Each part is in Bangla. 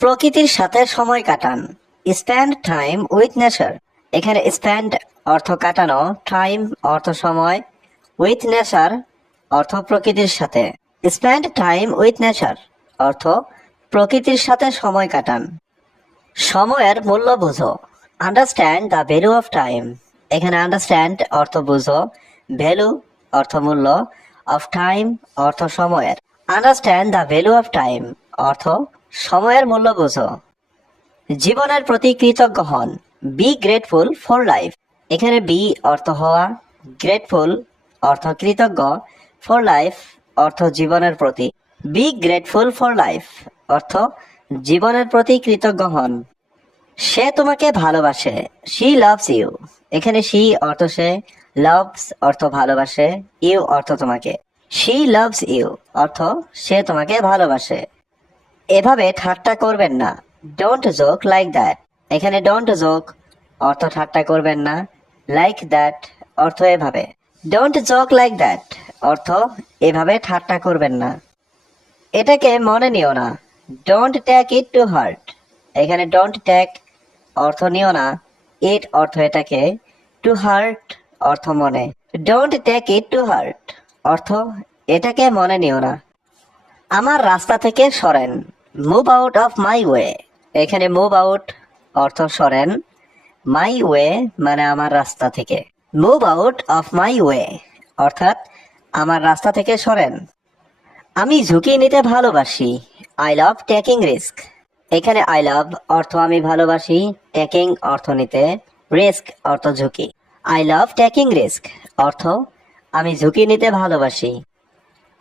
প্রকৃতির সাথে সময় কাটান। Spend time with nature. এখানে স্পেন্ড অর্থ কাটানো, টাইম অর্থ সময়, উইথ নেচার অর্থ প্রকৃতির সাথে। স্পেন্ড টাইম উইথ নেচার অর্থ প্রকৃতির সাথে সময় কাটান। সময়ের মূল্য বুঝো। Understand the value of time. এখানে আন্ডারস্ট্যান্ড অর্থ বুঝো, ভ্যালু অর্থ মূল্য, অফ টাইম অর্থ সময়ের। Understand the value of time অর্থ সময়ের মূল্য বুঝো। জীবনের প্রতি কৃতজ্ঞ হন। Be grateful for life. এখানে বি অর্থ হওয়া, গ্রেটফুল অর্থ কৃতজ্ঞ, ফর লাইফ অর্থ জীবনের প্রতি। বি গ্রেটফুল ফর লাইফ অর্থ জীবনের প্রতি কৃতজ্ঞ হন। সে তোমাকে ভালোবাসে। She loves you. এখানে শি অর্থ সে, লাভস অর্থ ভালোবাসে, ইউ অর্থ তোমাকে। শি লাভস ইউ অর্থ সে তোমাকে ভালোবাসে। এভাবে ঠাট্টা করবেন না। Don't joke like that. এখানে ডোন্ট জোক অর্থ ঠাট্টা করবেন না, লাইক দ্যাট অর্থ এভাবে। ডোন্ট জোক লাইক দ্যাট অর্থ এভাবে ঠাট্টা করবেন না। এটাকে মনে নিও না। Don't take it to heart. এখানে ডোন্ট টেক অর্থ নিও না, ইট অর্থ এটাকে, টু হার্ট অর্থ মনে। Don't take it to heart অর্থ এটাকে মনে নিও না। আমার রাস্তা থেকে সরেন। Move out of my way. এখানে মুভ আউট অর্থ সরেন, মাই ওয়ে মানে আমার রাস্তা থেকে। Move out of my way অর্থাৎ আমার রাস্তা থেকে সরেন। আমি ঝুঁকি নিতে ভালোবাসি। I love taking risk. এখানে আই লাভ অর্থ আমি ভালোবাসি, টেকিং অর্থ নিতে, রিস্ক অর্থ ঝুঁকি। আই লাভ টেকিং রিস্ক অর্থ আমি ঝুঁকি নিতে ভালোবাসি।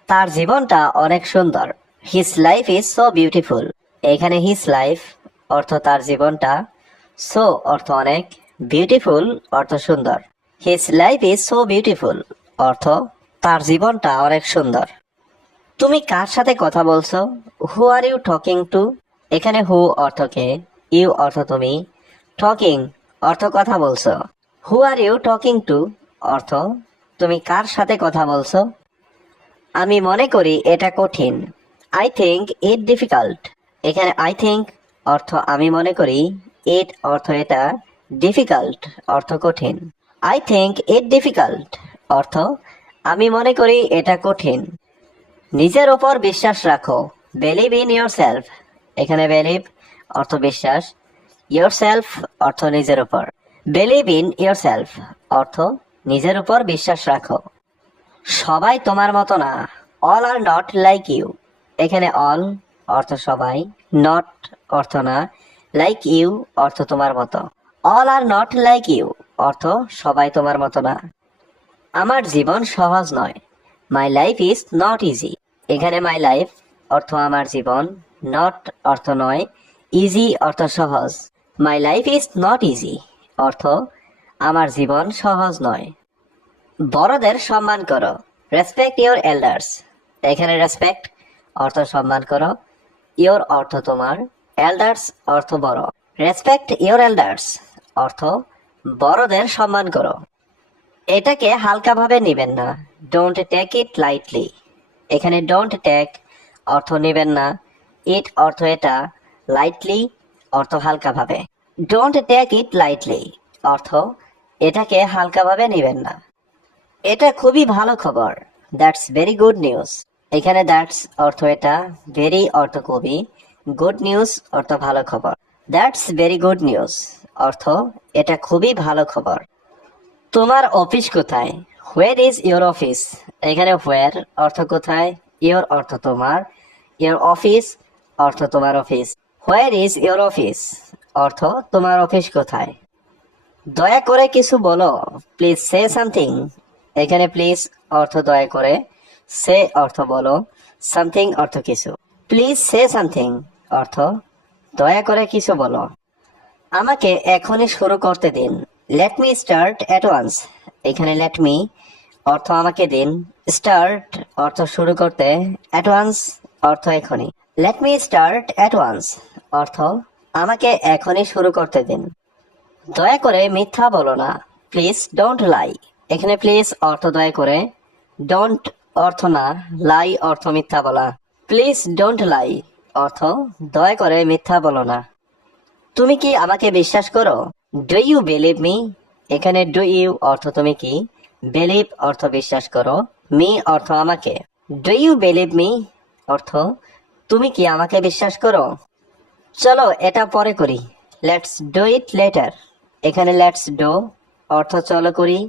তার জীবনটা অনেক সুন্দর। His life is so beautiful. এখানে হিজ লাইফ অর্থ তার জীবনটা, সো অর্থ অনেক, বিউটিফুল অর্থ সুন্দর। His life is so beautiful অর্থ তার জীবনটা অনেক সুন্দর। তুমি কার সাথে কথা বলছো? হু আর ইউ টকিং টু? এখানে হু অর্থ কে, ইউ অর্থ তুমি, টকিং অর্থ কথা বলছো। হু আর ইউ টকিং টু অর্থ তুমি কার সাথে কথা বলছো? আমি মনে করি এটা কঠিন। I think it difficult. এখানে আই থিঙ্ক অর্থ আমি মনে করি, ইট অর্থ এটা, ডিফিকাল্ট অর্থ কঠিন। আই থিঙ্ক ইট ডিফিকাল্ট অর্থ আমি মনে করি এটা কঠিন। নিজের ওপর বিশ্বাস রাখো। Believe in your self. এখানে বিলিভ অর্থ বিশ্বাস, ইয়োর সেলফ অর্থ নিজের উপর। বিলিভ ইন ইয়োর সেলফ অর্থ নিজের উপর বিশ্বাস রাখো। সবাই তোমার মতো না। All are not like you. এখানে অল অর্থ সবাই, নট অর্থ না, লাইক ইউ অর্থ তোমার মতো। All are not like you অর্থ সবাই তোমার মতো না। আমার জীবন সহজ নয়। My life is not easy. এখানে মাই লাইফ অর্থ আমার জীবন, নট অর্থ নয়, ইজি অর্থ সহজ। মাই লাইফ ইজ নট ইজি অর্থ আমার জীবন সহজ নয়। বড়দের সম্মান করো। Respect your elders. এখানে রেসপেক্ট অর্থ সম্মান করো, ইওর অর্থ তোমার, এল্ডার্স অর্থ বড়। রেসপেক্ট ইওর এল্ডার্স অর্থ বড়দের সম্মান করো। এটাকে হালকাভাবে নেবেন না। Don't take it lightly. এখানে ডোন্ট টেক অর্থ নেবেন না, ইট অর্থ এটা, লাইটলি অর্থ হালকাভাবে। ডোন্ট টেক ইট লাইটলি অর্থ এটাকে হালকাভাবে নেবেন না। এটা খুবই ভালো খবর। That's very good news. এখানে দ্যাটস অর্থ এটা, ভেরি অর্থ খুবই, গুড নিউজ অর্থ ভালো খবর। দ্যাটস ভেরি গুড নিউজ অর্থ এটা খুবই ভালো খবর। তোমার অফিস কোথায়? Where is your office? এখানে হোয়ার অর্থ কোথায়, ইয়োর অর্থ তোমার, ইয়োর অফিস অর্থ তোমার office. Where is your office অর্থ তোমার অফিস কোথায়। দয়া করে কিছু বলো। Please say something. এখানে প্লিজ অর্থ দয়া করে, সে অর্থ বলো, সামথিং অর্থ কিছু। প্লিজ সে সামথিং অর্থ দয়া করে কিছু বলো। আমাকে এখনই শুরু করতে দিন। Let me start at once. এখানে লেট মি অর্থ আমাকে দিন, স্টার্ট অর্থ শুরু করতে, অ্যাট ওয়ান্স অর্থ এখনই। Let me start at once অর্থ আমাকে এখনই শুরু করতে দিন। দয়া করে মিথ্যা বলো না। Please don't lie. এখানে প্লিজ অর্থ দয়া করে, ডোন্ট অর্থ না, লাই অর্থ মিথ্যা বলা। প্লিজ ডোন্ট লাই অর্থ দয়া করে মিথ্যা বলো না। তুমি কি আমাকে বিশ্বাস করো? Do you believe me? এখানে ডু ইউ অর্থ তুমি কি, বিলিভ অর্থ বিশ্বাস করো, মি অর্থ আমাকে। ডু ইউ বিলিভ মি অর্থ তুমি কি আমাকে বিশ্বাস করো? চলো এটা পরে করি। Let's do it later. এখানে লেটস ডু অর্থ চলো করি,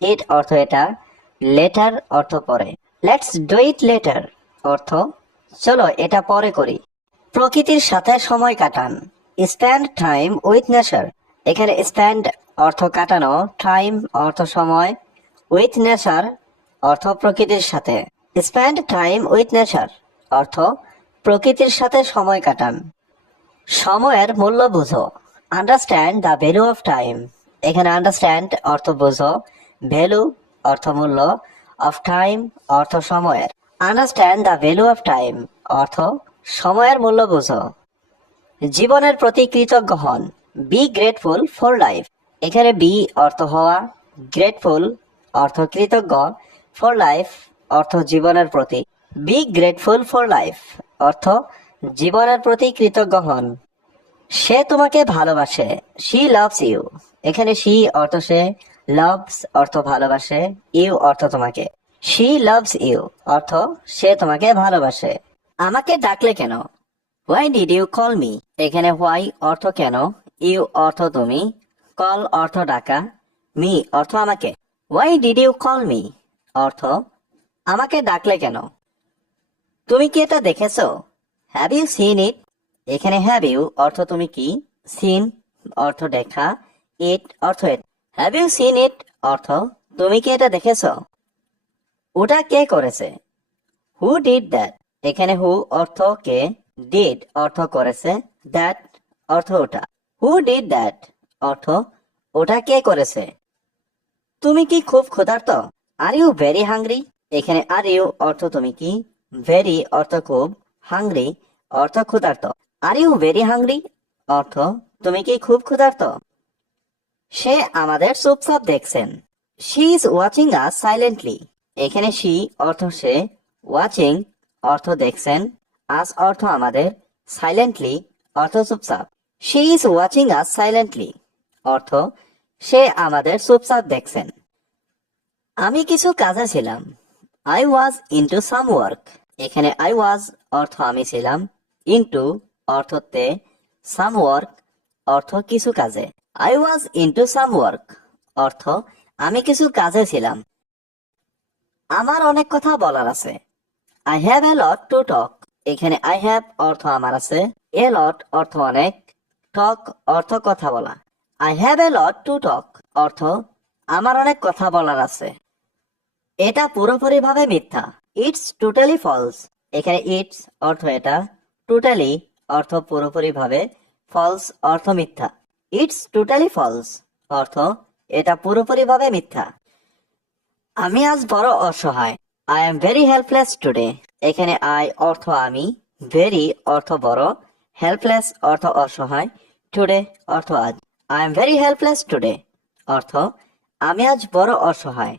ইট অর্থ এটা, লেটার অর্থ পরে। লেটস ডু ইট লেটার অর্থ চলো এটা পরে করি। প্রকৃতির সাথে সময় কাটান। Spend time with nature. এখানে স্পেন্ড অর্থ কাটানো, টাইম অর্থ সময়, উইথ নেচার অর্থ প্রকৃতির সাথে। স্পেন্ড টাইম উইথ নেচার অর্থ প্রকৃতির সাথে সময় কাটান। সময়ের মূল্য বুঝো। Understand the value of time. এখানে আন্ডারস্ট্যান্ড অর্থ বুঝো, ভ্যালু অর্থ মূল্য, অফ টাইম অর্থ সময়ের। Understand the value of time অর্থ সময়ের মূল্য বুঝো। জীবনের প্রতি কৃতজ্ঞ হন। Be grateful for life. এখানে বি অর্থ হওয়া, গ্রেটফুল অর্থ কৃতজ্ঞ, ফর লাইফ অর্থ জীবনের প্রতি। বি গ্রেটফুল ফর লাইফ অর্থ জীবনের প্রতি কৃতজ্ঞ হন। সে তোমাকে ভালোবাসে। She loves you. এখানে শি অর্থ সে, লাভস অর্থ ভালোবাসে, ইউ অর্থ তোমাকে। শি লাভস ইউ অর্থ সে তোমাকে ভালোবাসে। আমাকে ডাকলে কেন? Why did you call me? এখানে হোয়াই অর্থ কেন, ইউ অর্থ তুমি, কল অর্থ ডাকা, মি অর্থ আমাকে। Why did you call me অর্থ আমাকে ডাকলে কেন? তুমি কি এটা দেখেছো? Have you seen it? এখানে হ্যাভ ইউ অর্থ তুমি কি, সিন অর্থ দেখা, ইট অর্থ এটা। হ্যাভ ইউ সিন ইট অর্থ তুমি কি এটা দেখেছো? ওটা কে করেছে? Who did that? এখানে হু অর্থ কে, ডিড অর্থ করেছে, দ্যাট অর্থ ওটা। হু ডিড দ্যাট অর্থ ওটা কে করেছে? তুমি কি খুব ক্ষুধার্ত? Are you very hungry? এখানে আর ইউ অর্থ তুমি কি, ভেরি অর্থ খুব, হাংরি অর্থ ক্ষুধার্ত। আর ইউ ভেরি হাংরি অর্থ তুমি কি খুব ক্ষুধার্ত? সে আমাদের চুপচাপ দেখছেন। She is watching us silently. এখানে শি অর্থ সে, ওয়াচিং অর্থ দেখছেন, আস অর্থ আমাদের, সাইলেন্টলি অর্থ চুপচাপ। She is watching us silently অর্থ সে আমাদের চুপচাপ দেখছেন। আমি কিছু কাজে ছিলাম। I was into some work. এখানে আই ওয়াজ অর্থ আমি ছিলাম, ইনটু অর্থ তে, সাম ওয়ার্ক অর্থ কিছু কাজে। I was into some work অর্থ আমি কিছু কাজে ছিলাম। আমার অনেক কথা বলার আছে। I have a lot to talk. এখানে আই হ্যাভ অর্থ আমার আছে, এ লট অর্থ অনেক, টক অর্থ কথা বলা। I have a lot to talk অর্থ আমার অনেক কথা বলার আছে। এটা পুরোপুরি ভাবে মিথ্যা। It's totally false. এখানে ইটস অর্থ এটা, টোটালি অর্থ পুরোপুরি ভাবে, ফলস অর্থ মিথ্যা। ইটস টোটালি ফলস অর্থ এটা পুরোপুরি ভাবে মিথ্যা। আমি আজ বড় অসহায়। I am very helpless today. এখানে আই অর্থ আমি, ভেরি অর্থ বড়, হেল্পলেস অর্থ অসহায়, টুডে অর্থ আজ। I am very helpless today অর্থ আমি আজ বড় অসহায়।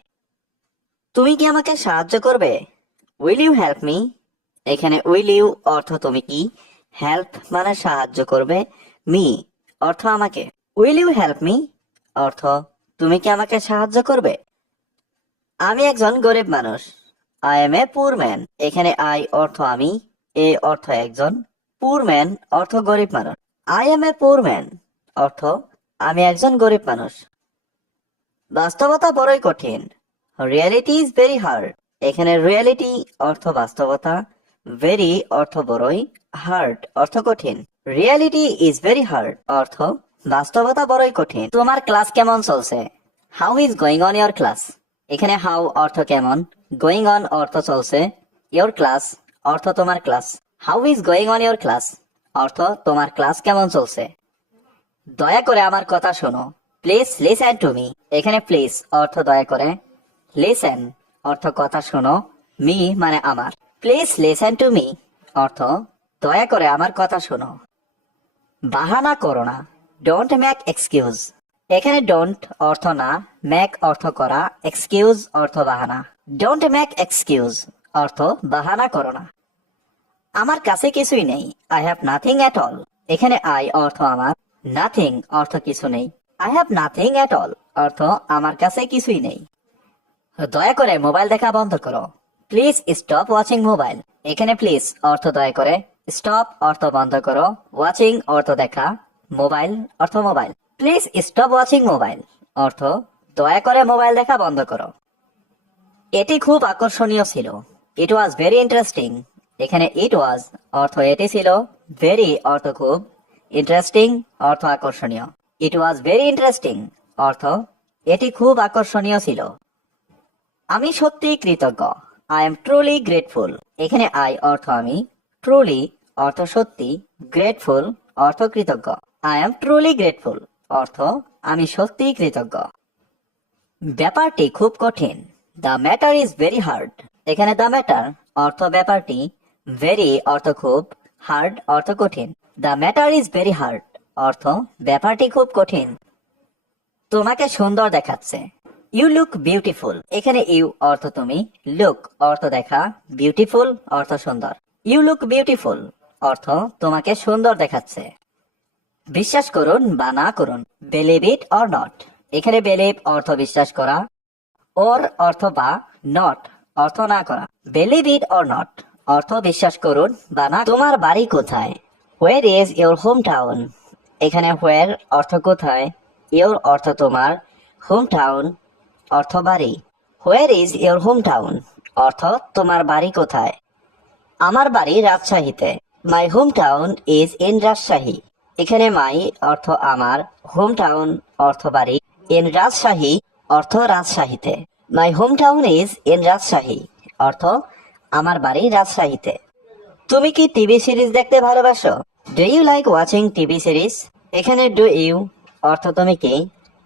তুমি কি আমাকে সাহায্য করবে? Will you help me? এখানে উইল ইউ অর্থ তুমি কি, হেল্প মানে সাহায্য করবে, মি অর্থ আমাকে। উইল ইউ হেল্প মি অর্থ তুমি কি আমাকে সাহায্য করবে? আমি একজন গরিব মানুষ। আই এম এ পুর ম্যান। এখানে আই অর্থ আমি, এ অর্থ একজন, পুর ম্যান অর্থ গরিব মানুষ। আই এম এ পুর ম্যান অর্থ আমি একজন গরিব মানুষ। বাস্তবতা বড়ই কঠিন। Reality is very hard. এখানে রিয়েলিটি অর্থ বাস্তবতা, ভেরি অর্থ বড়ই, হার্ড অর্থ কঠিন। রিয়েলিটি ইজ ভেরি হার্ড অর্থ বাস্তবতা বড়ই কঠিন। তোমার ক্লাস কেমন চলছে? How is going on your class? এখানে হাউ অর্থ কেমন, গোয়িং অন অর্থ চলছে, ইয়োর ক্লাস অর্থ তোমার class. How is going on your class অর্থ তোমার ক্লাস কেমন চলছে। দয়া করে আমার কথা শোনো। Please listen to me. এখানে প্লিজ অর্থ দয়া করে, লিসেন অর্থ কথা শোনো, মি মানে আমার। প্লিজ লিসেন টু মি অর্থ দয়া করে আমার কথা শোনো। বাহানা করো না। Don't make excuse. এখানে ডোন্ট অর্থ না, মেক অর্থ করা, এক্সকিউজ অর্থ বাহানা। ডোন্ট মেক এক্সকিউজ অর্থ বাহানা করো না। আমার কাছে কিছুই নেই। I have nothing at all. এখানে আই অর্থ আমার, নাথিং অর্থ কিছু নেই। I have nothing at all অর্থ আমার কাছে কিছুই নেই। দয়া করে মোবাইল দেখা বন্ধ করো। Please stop watching mobile. এখানে প্লিজ অর্থ দয়া করে, স্টপ অর্থ বন্ধ করো, ওয়াচিং অর্থ দেখা, মোবাইল অর্থ mobile. Please stop watching mobile অর্থ দয়া করে মোবাইল দেখা বন্ধ করো। এটি খুব আকর্ষণীয় ছিল। ইট ওয়াজ ভেরি ইন্টারেস্টিং। এখানে ইট ওয়াজ অর্থ এটি ছিল, ভেরি অর্থ খুব, ইন্টারেস্টিং অর্থ আকর্ষণীয়। ইট ওয়াজ ভেরি ইন্টারেস্টিং অর্থ এটি খুব আকর্ষণীয় ছিল। আমি সত্যিই কৃতজ্ঞ। I am truly grateful. এখানে আই অর্থ আমি, ট্রুলি অর্থ সত্যি, গ্রেটফুল অর্থ কৃতজ্ঞ। আই এম ট্রুলি গ্রেটফুল অর্থ আমি সত্যিই কৃতজ্ঞ। ব্যাপারটি খুব কঠিন। The matter is very hard. এখানে দ্য ম্যাটার অর্থ ব্যাপারটি, ভেরি অর্থ খুব, হার্ড অর্থ কঠিন। The matter is very hard অর্থ ব্যাপারটি খুব কঠিন। তোমাকে সুন্দর দেখাচ্ছে। You look beautiful. এখানে ইউ অর্থ তুমি, লুক অর্থ দেখা, বিউটিফুল অর্থ সুন্দর। ইউ লুক বিউটিফুল অর্থ তোমাকে সুন্দর দেখাচ্ছে। বিশ্বাস করুন বা না করুন। Believe it or not. এখানে বিলিভ অর্থ বিশ্বাস করা, ওর অর্থ বা, নট অর্থ না করা। বিলিভ ইট অর নট অর্থ বিশ্বাস করুন বা না। তোমার বাড়ি কোথায়? Where is your home town. এখানে হোয়ার অর্থ কোথায়, ইউর অর্থ তোমার, হোম টাউন অর্থ বাড়ি। Where is your home town অর্থ তোমার বাড়ি কোথায়। আমার বাড়ি রাজশাহীতে। My home town is in Rajshahi. এখানে মাই অর্থ আমার, হোম টাউন অর্থ বাড়ি, ইন রাজশাহী অর্থ রাজশাহীতে। My home town is in Rajshahi অর্থ আমার বাড়ি রাজশাহীতে। তুমি কি টিভি সিরিজ দেখতে ভালোবাসো? Do you like watching TV series. এখানে ডু ইউ অর্থ তুমি কি,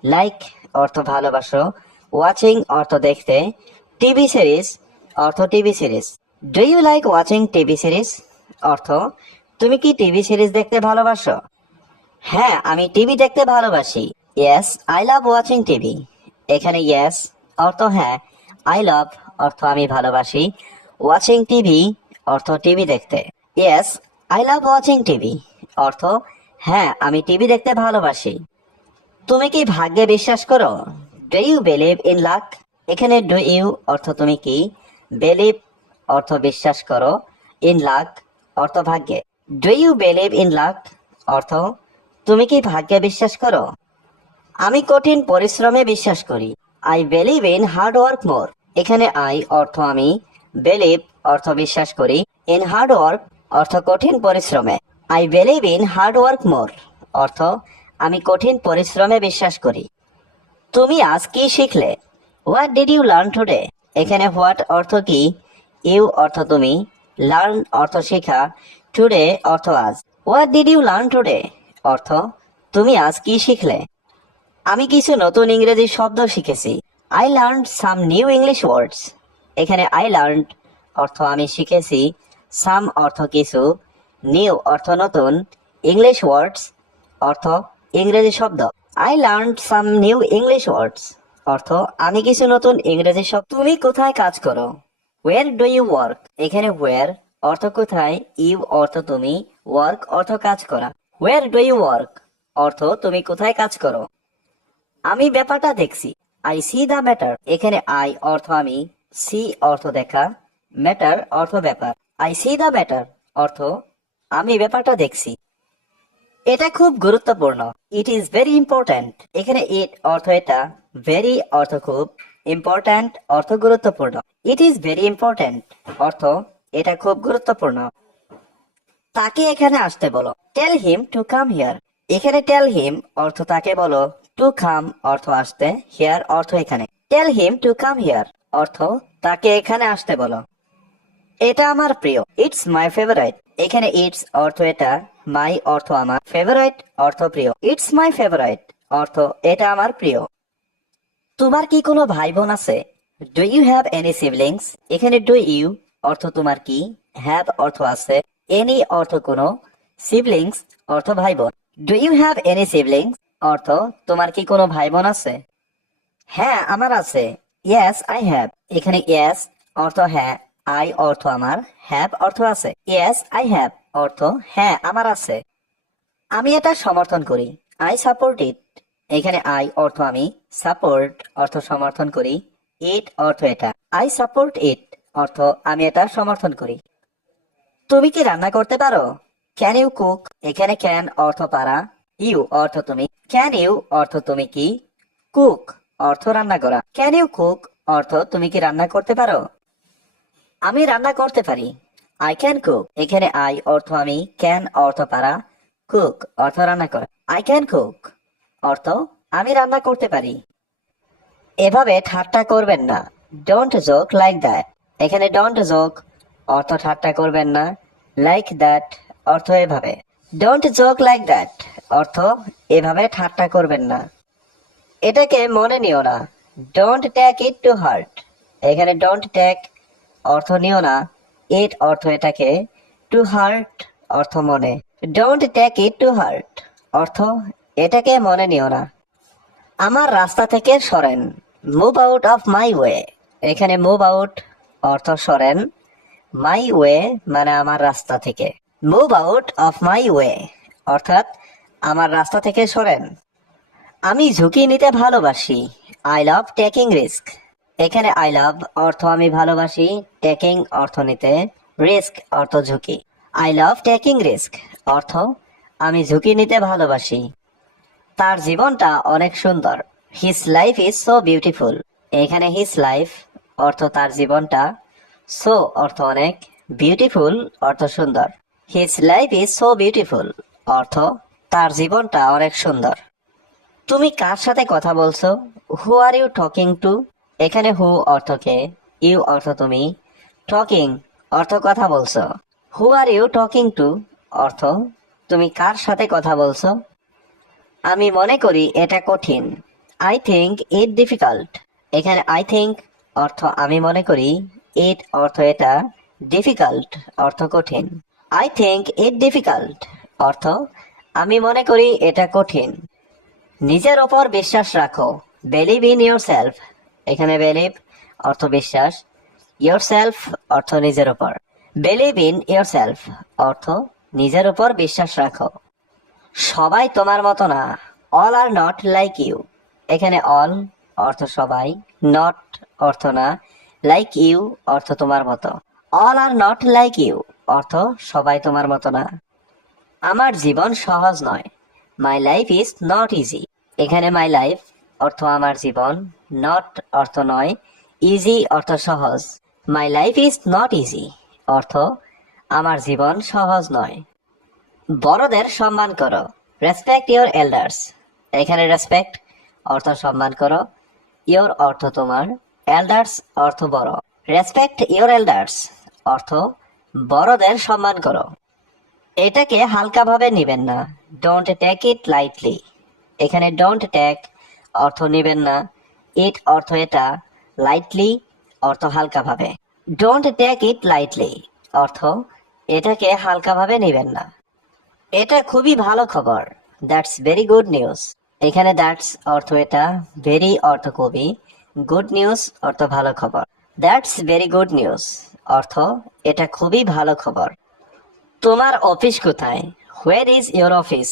লাইক অর্থ ভালোবাসো, ওয়াচিং অর্থ দেখতে, টিভি সিরিজ অর্থ TV series. Do you like watching TV series অর্থ তুমি কি টিভি সিরিজ দেখতে ভালোবাসো? হ্যাঁ, আমি টিভি দেখতে ভালোবাসি। Yes I love watching TV. এখানে ইয়েস অর্থ হ্যাঁ, আই লাভ অর্থ আমি ভালোবাসি, ওয়াচিং টিভি অর্থ টিভি দেখতে। Yes I love watching TV অর্থ হ্যাঁ, আমি টিভি দেখতে ভালোবাসি। তুমি কি ভাগ্যে বিশ্বাস করো? Do you believe in luck. এখানে ডু ইউ অর্থ তুমি কি, বিলিভ অর্থ বিশ্বাস করো, ইন লাক অর্থ ভাগ্যে। Do you believe in luck অর্থ তুমি কি ভাগ্যে বিশ্বাস করো? আমি কঠিন পরিশ্রমে বিশ্বাস করি। I believe in hard work মোর। এখানে আই অর্থ আমি, বিলিভ অর্থ বিশ্বাস করি, ইন হার্ড ওয়ার্ক অর্থ কঠিন পরিশ্রমে। I believe in hard work মোর অর্থ আমি কঠিন পরিশ্রমে বিশ্বাস করি। তুমি আজ কি শিখলে? What did you learn today. এখানে হোয়াট অর্থ কি, ইউ অর্থ তুমি, লার্ন অর্থ শেখা, টুডে অর্থ আজ। What did you learn today অর্থ তুমি আজ কি শিখলে। আমি কিছু নতুন ইংরেজি শব্দ শিখেছি। I learn some new English ওয়ার্ডস। এখানে আই লার্ন অর্থ আমি শিখেছি, সাম অর্থ কিছু, নিউ অর্থ নতুন, ইংলিশ ওয়ার্ডস অর্থ ইংরেজি শব্দ। I learn some new English ওয়ার্ডস অর্থ আমি কিছু নতুন ইংরেজি শব্দ। তুমি কোথায় কাজ করো? ওয়ের ডু ইউ ওয়ার্ক। এখানে ওয়ের অর্থ কোথায়, ইউ অর্থ তুমি, ওয়ার্ক অর্থ কাজ করা। ওয়ের ডু ইউ ওয়ার্ক অর্থ তুমি কোথায় কাজ করো। আমি ব্যাপারটা দেখছি। I C the matter. এখানে আই অর্থ আমি, সি অর্থ দেখা, ম্যাটার অর্থ ব্যাপার। আই সি দ্য ম্যাটার অর্থ আমি ব্যাপারটা দেখছি। এটা খুব গুরুত্বপূর্ণ। It is very important. এখানে ইট অর্থ এটা, ভেরি অর্থ খুব, ইম্পর্ট্যান্ট অর্থ গুরুত্বপূর্ণ। ইট ইজ ভেরি ইম্পর্ট্যান্ট অর্থ এটা খুব গুরুত্বপূর্ণ। তাকে এখানে আসতে বলো। টেল হিম টু কাম হিয়ার। এখানে টেল হিম অর্থ তাকে বলো, টু কাম অর্থ আসতে, হিয়ার অর্থ এখানে। টেল হিম টু কাম হিয়ার অর্থ তাকে এখানে আসতে বলো। এটা আমার প্রিয়। It's my favourite. এখানে ইটস অর্থ এটা, মাই অর্থ আমার, ফেভারিট অর্থ প্রিয়। ইটস মাই ফেভারিট অর্থ এটা আমার প্রিয়। তোমার কি কোনো ভাই বোন আছে? Do you have any siblings. এখানে ডু ইউ অর্থ তোমার কি, হ্যাভ অর্থ আছে, এনি অর্থ কোনো, সিবলিংস অর্থ ভাই বোন। Do you have any siblings অর্থ তোমার কি কোনো ভাই বোন আছে? হ্যাঁ আমার আছে। Yes I have. এখানে ইয়েস অর্থ হ্যাঁ, আই অর্থ আমার, হ্যাভ অর্থ আছে। ইয়েস আই হ্যাভ অর্থ হ্যাঁ আমার আছে। আমি এটা সমর্থন করি। আই সাপোর্ট ইট। এখানে আই অর্থ আমি, সাপোর্ট অর্থ সমর্থন করি, ইট অর্থ এটা। আই সাপোর্ট ইট অর্থ আমি এটা সমর্থন করি। তুমি কি রান্না করতে পারো? Can you cook? এখানে ক্যান অর্থ পারা, ইউ অর্থ তুমি, ক্যান ইউ অর্থ তুমি কি, কুক অর্থ রান্না করা। ক্যান ইউ কুক অর্থ তুমি কি রান্না করতে পারো? আমি রান্না করতে পারি। I can cook. এখানে আই অর্থ আমি, ক্যান অর্থ পারা, কুক অর্থ রান্না করা। আই ক্যান কুক অর্থ আমি রান্না করতে পারি। এভাবে ঠাট্টা করবেন না। Don't joke like that. এখানে ডোন্ট জোক অর্থ ঠাট্টা করবেন না, লাইক দ্যাট অর্থ এভাবে। ডোন্ট জোক লাইক দ্যাট অর্থ এভাবে ঠাট্টা করবেন না। এটাকে মনে নিও না। Don't take it to heart. এখানে ডোন্ট টেক অর্থ নিও না, ইট অর্থ এটাকে, টু হার্ট অর্থ মনে। Don't take it to heart অর্থ এটাকে মনে নিও না। আমার রাস্তা থেকে সরেন। Move out of my way. এখানে মুভ আউট অর্থ সরেন, মাই ওয়ে মানে আমার রাস্তা থেকে। Move out of my way অর্থাৎ আমার রাস্তা থেকে সরেন। আমি ঝুঁকি নিতে ভালোবাসি। I love taking risk. এখানে আই লাভ অর্থ আমি ভালোবাসি, টেকিং অর্থ নিতে, রিস্ক অর্থ ঝুঁকি। আই লাভ টেকিং রিস্ক অর্থ আমি ঝুঁকি নিতে ভালোবাসি। তার জীবনটা অনেক সুন্দর। His life is so beautiful. এখানে হিজ লাইফ অর্থ তার জীবনটা, সো অর্থ অনেক, বিউটিফুল অর্থ সুন্দর। His life is so beautiful অর্থ তার জীবনটা অনেক সুন্দর। তুমি কার সাথে কথা বলছো? হু আর ইউ টকিং টু? এখানে হু অর্থ কে, ইউ অর্থ তুমি, টকিং অর্থ কথা বলছো। হু আর ইউ টকিং টু অর্থ তুমি কার সাথে কথা বলছো? আমি মনে করি এটা কঠিন। I think it difficult. এখানে আই থিঙ্ক অর্থ আমি মনে করি, ইট অর্থ এটা, ডিফিকাল্ট অর্থ কঠিন। আই থিঙ্ক ইট ডিফিকাল্ট অর্থ আমি মনে করি এটা কঠিন। নিজের ওপর বিশ্বাস রাখো। Believe in your self. এখানে বিলিভ অর্থ বিশ্বাস, ইয়োর সেলফ অর্থ নিজের ওপর। বিলিভ ইন ইয়োর সেলফ অর্থ নিজের ওপর বিশ্বাস রাখো। সবাই তোমার মতো না। All are not like you. এখানে অল অর্থ সবাই, নট অর্থ না, লাইক ইউ অর্থ তোমার মতো। All are not like you অর্থ সবাই তোমার মতো না। আমার জীবন সহজ নয়। My life is not easy. এখানে মাই লাইফ অর্থ আমার জীবন, নট অর্থ নয়, ইজি অর্থ সহজ। মাই লাইফ ইজ নট ইজি অর্থ আমার জীবন সহজ নয়। বড়দের সম্মান করো। Respect your elders. এখানে রেসপেক্ট অর্থ সম্মান করো, ইয়োর অর্থ তোমার, এল্ডার্স অর্থ বড়। রেসপেক্ট ইয়োর এল্ডার্স অর্থ বড়দের সম্মান করো। এটাকে হালকাভাবে নিবেন না। Don't take it lightly. এখানে ডোন্ট টেক অর্থ নিবেন না, ইট অর্থ এটা, লাইটলি অর্থ হালকাভাবে। ডোন্ট টেক ইট লাইটলি অর্থ এটাকে হালকাভাবে নিবেন না। এটা খুবই ভালো খবর। That's very good news. এখানে দ্যাটস অর্থ এটা, ভেরি অর্থ খুবই, গুড নিউজ অর্থ ভালো খবর। দ্যাটস ভেরি গুড নিউজ অর্থ এটা খুবই ভালো খবর। তোমার অফিস কোথায়? Where is your office?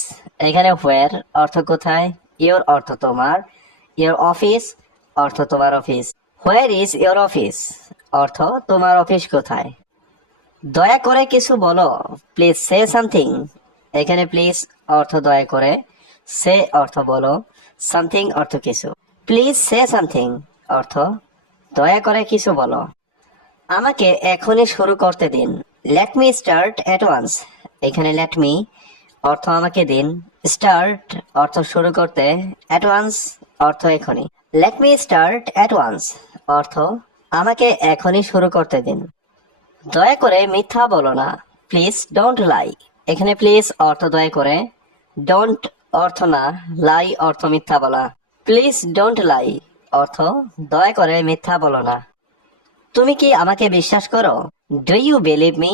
এখানে হোয়ার অর্থ কোথায়, ইয়োর অর্থ তোমার, ইয়োর অফিস অর্থ তোমার office. Where is your office অর্থ তোমার অফিস কোথায়। দয়া করে কিছু বলো। Please say something. এখানে প্লিজ অর্থ দয়া করে, সে অর্থ বলো, সামথিং অর্থ কিছু। প্লিজ সে সামথিং অর্থ দয়া করে কিছু বলো। আমাকে এখনই শুরু করতে দিন। Let me start at once. এখানে লেট মি অর্থ আমাকে দিন, স্টার্ট অর্থ শুরু করতে, এট ওয়ান্স অর্থ এখনই। Let me start at once অর্থ আমাকে এখনই শুরু করতে দিন। দয়া করে মিথ্যা বলো না। Please don't lie. এখানে প্লিজ অর্থ দয়া করে, ডোন্ট অর্থ না, লাই অর্থ মিথ্যা বলা। প্লিজ ডোন্ট লাই অর্থ দয়া করে মিথ্যা বলো না। তুমি কি আমাকে বিশ্বাস করো? Do you believe me?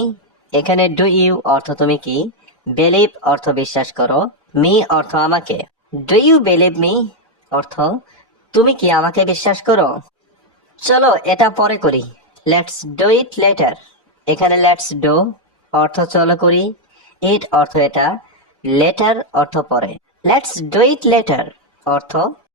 এখানে ডু ইউ অর্থ তুমি কি, বিলিভ অর্থ বিশ্বাস করো, মি অর্থ আমাকে। ডু ইউ বিলিভ মি অর্থ তুমি কি আমাকে বিশ্বাস করো? চলো এটা পরে করি। Let's do it later. এখানে লেটস ডু অর্থ চলো করি, ইট অর্থ এটা, লেটার অর্থ পরে। লেটস ডু ইট লেটার অর্থ